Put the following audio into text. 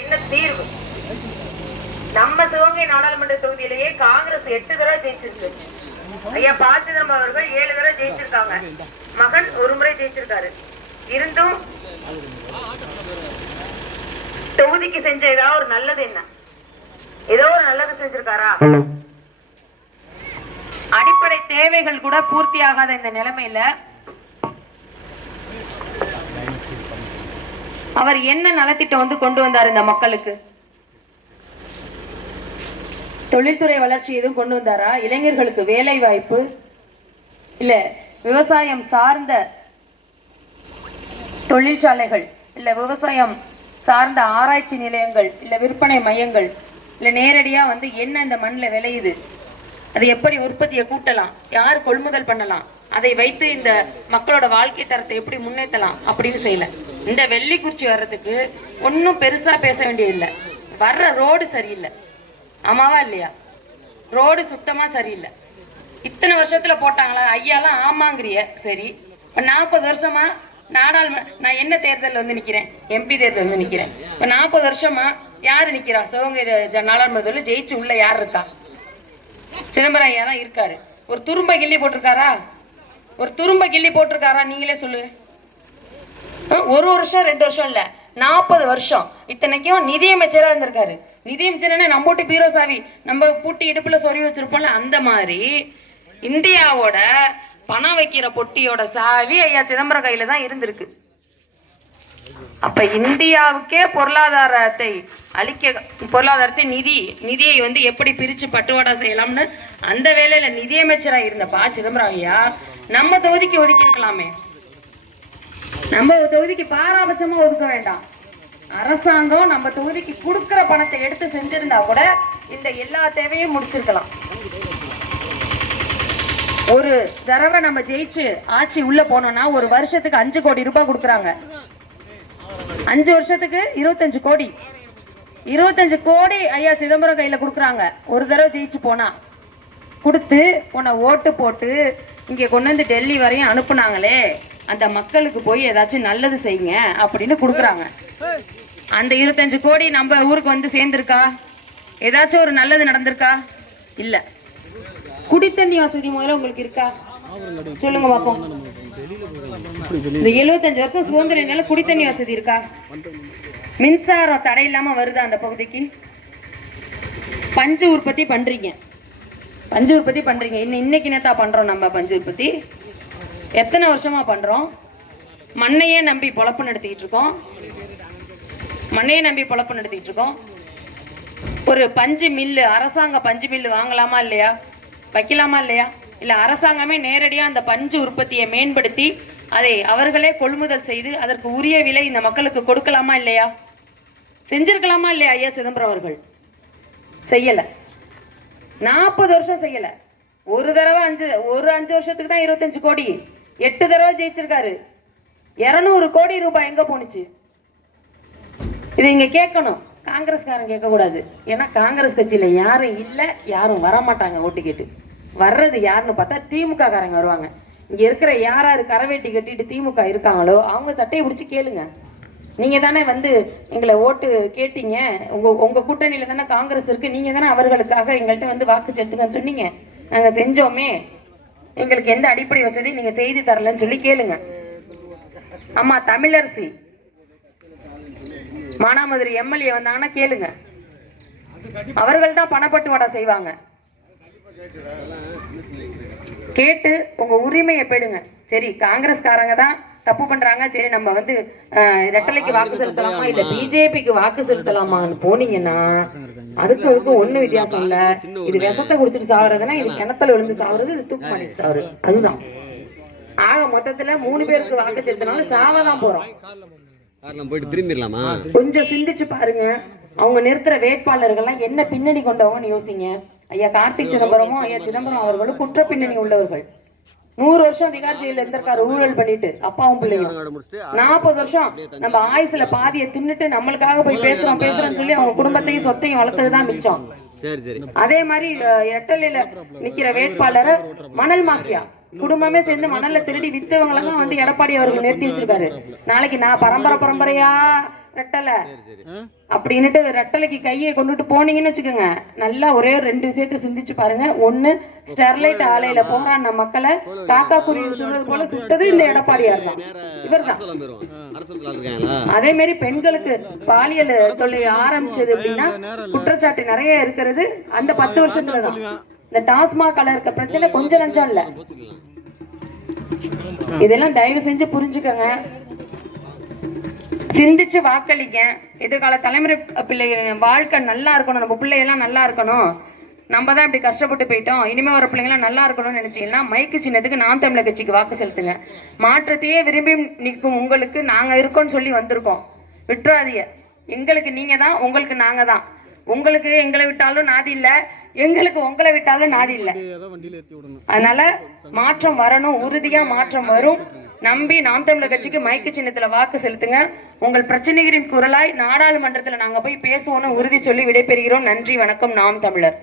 என்ன தீர்வு? நம்ம சிவகங்கை நாடாளுமன்ற தொகுதியிலேயே காங்கிரஸ் 8 தடவை ஜெயிச்சிருக்கு. ஐயா ப. சிதம்பரம் அவர்கள் 7 தடவை ஜெயிச்சிருக்காங்க. மகன் ஒரு முறை ஜெயிச்சிருக்காரு. இருந்தும் தொகுதிக்கு செஞ்ச ஏதாவது ஒரு நல்லது என்ன? ஏதோ ஒரு நல்லது செஞ்சிருக்காரா? அடிப்படை தேவைகள் கூட பூர்த்தி ஆகாத இந்த நிலைமையில அவர் என்ன நலத்திட்டம் கொண்டு வந்தார் இந்த மக்களுக்கு? தொழில்துறை வளர்ச்சி எதுவும் கொண்டு வந்தாரா? இளைஞர்களுக்கு வேலை வாய்ப்பு இல்ல விவசாயம் சார்ந்த தொழிற்சாலைகள் இல்ல விவசாயம் சார்ந்த ஆராய்ச்சி நிலையங்கள் இல்ல விற்பனை மையங்கள் இல்ல நேரடியா என்ன இந்த மண்ணில் விளையுது, அதை எப்படி உற்பத்தியை கூட்டலாம், யார் கொள்முதல் பண்ணலாம், அதை வைத்து இந்த மக்களோட வாழ்க்கை தரத்தை எப்படி முன்னேற்றலாம் அப்படின்னு செய்யல. இந்த வெள்ளிக்குறிச்சி வர்றதுக்கு ஒன்றும் பெருசா பேச வேண்டியதில்லை. வர்ற ரோடு சரியில்லை, ஆமாவா இல்லையா? ரோடு சுத்தமா சரியில்லை. இத்தனை வருஷத்துல போட்டாங்களா? ஐயாலாம் ஆமாங்கிறிய. சரி, இப்போ 40 வருஷமா நான் என்ன தேர்தலில் நிற்கிறேன்? எம்பி தேர்தல் நிற்கிறேன். இப்போ 40 வருஷமா யாரு நிற்கிறா? சிவகங்கை நாடாளுமன்றத்தில் ஜெயிச்சு உள்ள யார் இருக்கா? சிதம்பரம் ஐயா தான் இருக்காரு. ஒரு துரும்ப கிள்ளி போட்டிருக்காரா? ஒரு துரும்ப கிள்ளி போட்டிருக்காரா? நீங்களே சொல்லுங்க. ஒரு வருஷம் 2 வருஷம் இல்ல, 40 வருஷம். இத்தனைக்கும் நிதியமைச்சரா இருந்திருக்காரு. நிதியமைச்சர் நம்ம போட்டு பீரோ சாவி நம்ம பூட்டி இடுப்புல சொறி வச்சிருப்போம்ல, அந்த மாதிரி இந்தியாவோட பணம் வைக்கிற பொட்டியோட சாவி ஐயா சிதம்பரம் கையில தான் இருந்திருக்கு. அப்ப இந்தியாவுக்கே பொருளாதாரத்தை நிதியை எப்படி பிரிச்சு பட்டுவாடா செய்யலாம்னு அந்த வேலையில நிதியமைச்சரா இருந்த ப. சிதம்பரம் ஐயா நம்ம தொகுதிக்கு ஒதுக்கி இருக்கலாமே. நம்ம தொகுதிக்கு பாராபட்சமா ஒதுக்க வேண்டாம். அரசாங்கம் நம்ம தொகுதிக்கு கொடுக்கிற பணத்தை எடுத்து செஞ்சிருந்தா கூட இந்த எல்லா தேவையும் முடிச்சிருக்கலாம். ஒரு தடவை நம்ம ஜெயிச்சு ஆட்சி உள்ள போனோம்னா ஒரு வருஷத்துக்கு 5 கோடி ரூபாய் கொடுக்குறாங்க. 5 வருஷத்துக்கு 25 கோடி. 25 கோடி ஐயா சிதம்பரம் கையில கொடுக்குறாங்க. ஒரு தடவை ஜெயிச்சு போனா கொடுத்து உன்னை ஓட்டு போட்டு இங்க கொண்டு டெல்லி வரையும் அனுப்புனாங்களே, அந்த மக்களுக்கு போய் ஏதாச்சும் நல்லது செய்யுங்க அப்படின்னு கொடுக்குறாங்க. அந்த 25 கோடி நம்ம ஊருக்கு சேர்ந்திருக்கா? ஏதாச்சும் ஒரு நல்லது நடந்திருக்கா? இல்ல. குடித்தண்ணி வசதி முதல்ல உங்களுக்கு இருக்கா? சொல்லுங்க பாப்போம். இந்த 75 வருஷம் சுதந்திரம் குடித்தண்ணி வசதி இருக்கா? மின்சாரம் தடை இல்லாம வருதா அந்த பகுதிக்கு? பஞ்சு உற்பத்தி பண்றீங்க. இன்னைக்கு நேத்தா பண்றோம் நம்ம பஞ்சு உற்பத்தி. எத்தனை வருஷமா பண்றோம்? மண்ணையே நம்பி பொழப்பு நடத்திட்டு இருக்கோம். ஒரு பஞ்சு மில்லு, அரசாங்க பஞ்சு மில்லு வாங்கலாமா இல்லையா? வைக்கலாமா இல்லையா? இல்ல அரசாங்கமே நேரடியா அந்த பஞ்சு உற்பத்தியை மேம்படுத்தி அதை அவர்களே கொள்முதல் செய்து அதற்கு உரிய விலை இந்த மக்களுக்கு கொடுக்கலாமா இல்லையா? செஞ்சிருக்கலாமா இல்லையா? ஐயா சிதம்பரம் அவர்கள் செய்யல. 40 வருஷம் செய்யல. ஒரு தடவை 5 வருஷத்துக்கு தான் 25 கோடி. 8 தடவை ஜெயிச்சிருக்காரு. 200 கோடி ரூபாய் எங்க போனுச்சு? இது இங்க கேட்கணும். காங்கிரஸ்காரன் கேட்க கூடாது. ஏன்னா காங்கிரஸ் கட்சியில யாரும் இல்ல, யாரும் வரமாட்டாங்க. ஓட்டு கேட்டு வர்றது யாருன்னு பார்த்தா திமுக காரங்க வருவாங்க. இங்க இருக்கிற யாராரு கரவேட்டி கட்டிட்டு திமுக இருக்காங்களோ அவங்க சட்டையை பிடிச்சி கேளுங்க. நீங்க தானே எங்களை ஓட்டு கேட்டீங்க, உங்க கூட்டணியில தானே காங்கிரஸ் இருக்கு, நீங்க தானே அவர்களுக்காக எங்கள்கிட்ட வாக்கு செலுத்துங்கன்னு சொன்னீங்க. நாங்க செஞ்சோமே, எங்களுக்கு எந்த அடிப்படை வசதி நீங்க செய்து தரலன்னு சொல்லி கேளுங்க. ஆமா, தமிழரசி மானாமதுரை எம்எல்ஏ வந்தாங்கன்னா கேளுங்க. அவர்கள் தான் பணப்பட்டுவாடா செய்வாங்க. கேட்டு உங்க உரிமையை பெடுங்க. சரி, காங்கிரஸ்காரங்க தான் தப்பு பண்றாங்க, சரி நம்ம ரெட்டலைக்கு வாக்கு செலுத்தலாமா இல்ல பிஜேபிக்கு வாக்கு செலுத்தலாமான்னு போனீங்கன்னா அதுக்கு ஒண்ணு வித்தியாசம் இல்ல. இது விஷத்தை குடிச்சிட்டு சாவறதுன்னா இது கிணத்துல விழுந்து சாவறது, இது தூக்கு பண்ணிட்டு சாவறது. அதுதான். ஆக மொத்தத்துல 3 பேருக்கு வாக்கு செலுத்தினாலும் சாவதான் போறோம். கொஞ்சம் சிந்திச்சு பாருங்க. அவங்க நிறுத்துற வேட்பாளர்கள்லாம் என்ன பின்னணி கொண்டவங்கன்னு யோசிங்க. ஐயா கார்த்திக் சிதம்பரமும் ஐயா சிதம்பரம் அவர்களும் குற்ற பின்னணி உள்ளவர்கள். 100 வருஷம் அதிகார ஜெயில இருந்திருக்காரு ஊழல் பண்ணிட்டு, அப்பாவும் பிள்ளையும். 40 வருஷம் நம்ம ஆயுசுல பாதியை தின்னுட்டு நம்மளுக்காக போய் பேசுறோம் சொல்லி அவங்க குடும்பத்தையும் சொத்தையும் வளர்த்ததுதான் மிச்சம். அதே மாதிரி எட்டலில நிக்கிற வேட்பாளர் மணல் மாஃபியா குடும்பமே சேர்ந்து மணல்ல திருடி வித்தவங்களெல்லாம் எடப்பாடி அவர்கள் நிறுத்தி வச்சிருக்காரு. நாளைக்கு நான் பரம்பரையா ரெட்டலை அப்படின்னுட்டு ரெட்டலைக்கு கையை கொண்டுட்டு போனீங்கன்னு வச்சுக்கோங்க, நல்லா ஒரே 2 விஷயத்த சிந்திச்சு பாருங்க. ஒண்ணு, ஸ்டெர்லைட் ஆலையில போராடின மக்களை காக்கா குருவி சுடுறது போல சுட்டது இந்த எடப்பாடியார் தான், இவர் தான். அதே மாதிரி பெண்களுக்கு பாலியல் தொல்லை ஆரம்பிச்சது அப்படின்னா குற்றச்சாட்டு நிறைய இருக்கிறது அந்த 10 வருஷத்துல தான். இந்த டாஸ்மாக் இருக்க பிரச்சனை கொஞ்சம் நஞ்சம் இல்ல. இதெல்லாம் தயவு செஞ்சு புரிஞ்சுக்கங்க, சிந்திச்சு வாக்களிங்க. எதிர்கால தலைமுறை பிள்ளைங்க வாழ்க்கை நல்லா இருக்கணும், நம்ம பிள்ளைகள்லாம் நல்லா இருக்கணும், நம்ம தான் இப்படி கஷ்டப்பட்டு போயிட்டோம், இனிமேல் வர பிள்ளைங்களாம் நல்லா இருக்கணும்னு நினைச்சீங்கன்னா மைக்கு சின்னத்துக்கு நாம் தமிழர் கட்சிக்கு வாக்கு செலுத்துங்க. மாற்றத்தையே விரும்பி நிற்கும் உங்களுக்கு நாங்கள் இருக்கோம்னு சொல்லி வந்திருக்கோம், விட்டுறாதீங்க. எங்களுக்கு நீங்கள் தான், உங்களுக்கு நாங்கள் தான். உங்களுக்கு எங்களை விட்டாலும் நாதி இல்லை, எங்களுக்கு உங்களை விட்டாலும் நாதி இல்லை. அதனால மாற்றம் வரணும், உறுதியா மாற்றம் வரும். நம்பி நாம் தமிழர் கட்சிக்கு மைக்கு சின்னத்துல வாக்கு செலுத்துங்க. உங்கள் பிரச்சனைகளின் குரலாய் நாடாளுமன்றத்தில் நாங்க போய் பேசுவோம்னு உறுதி சொல்லி விடைபெறுகிறோம். நன்றி, வணக்கம். நாம் தமிழர்.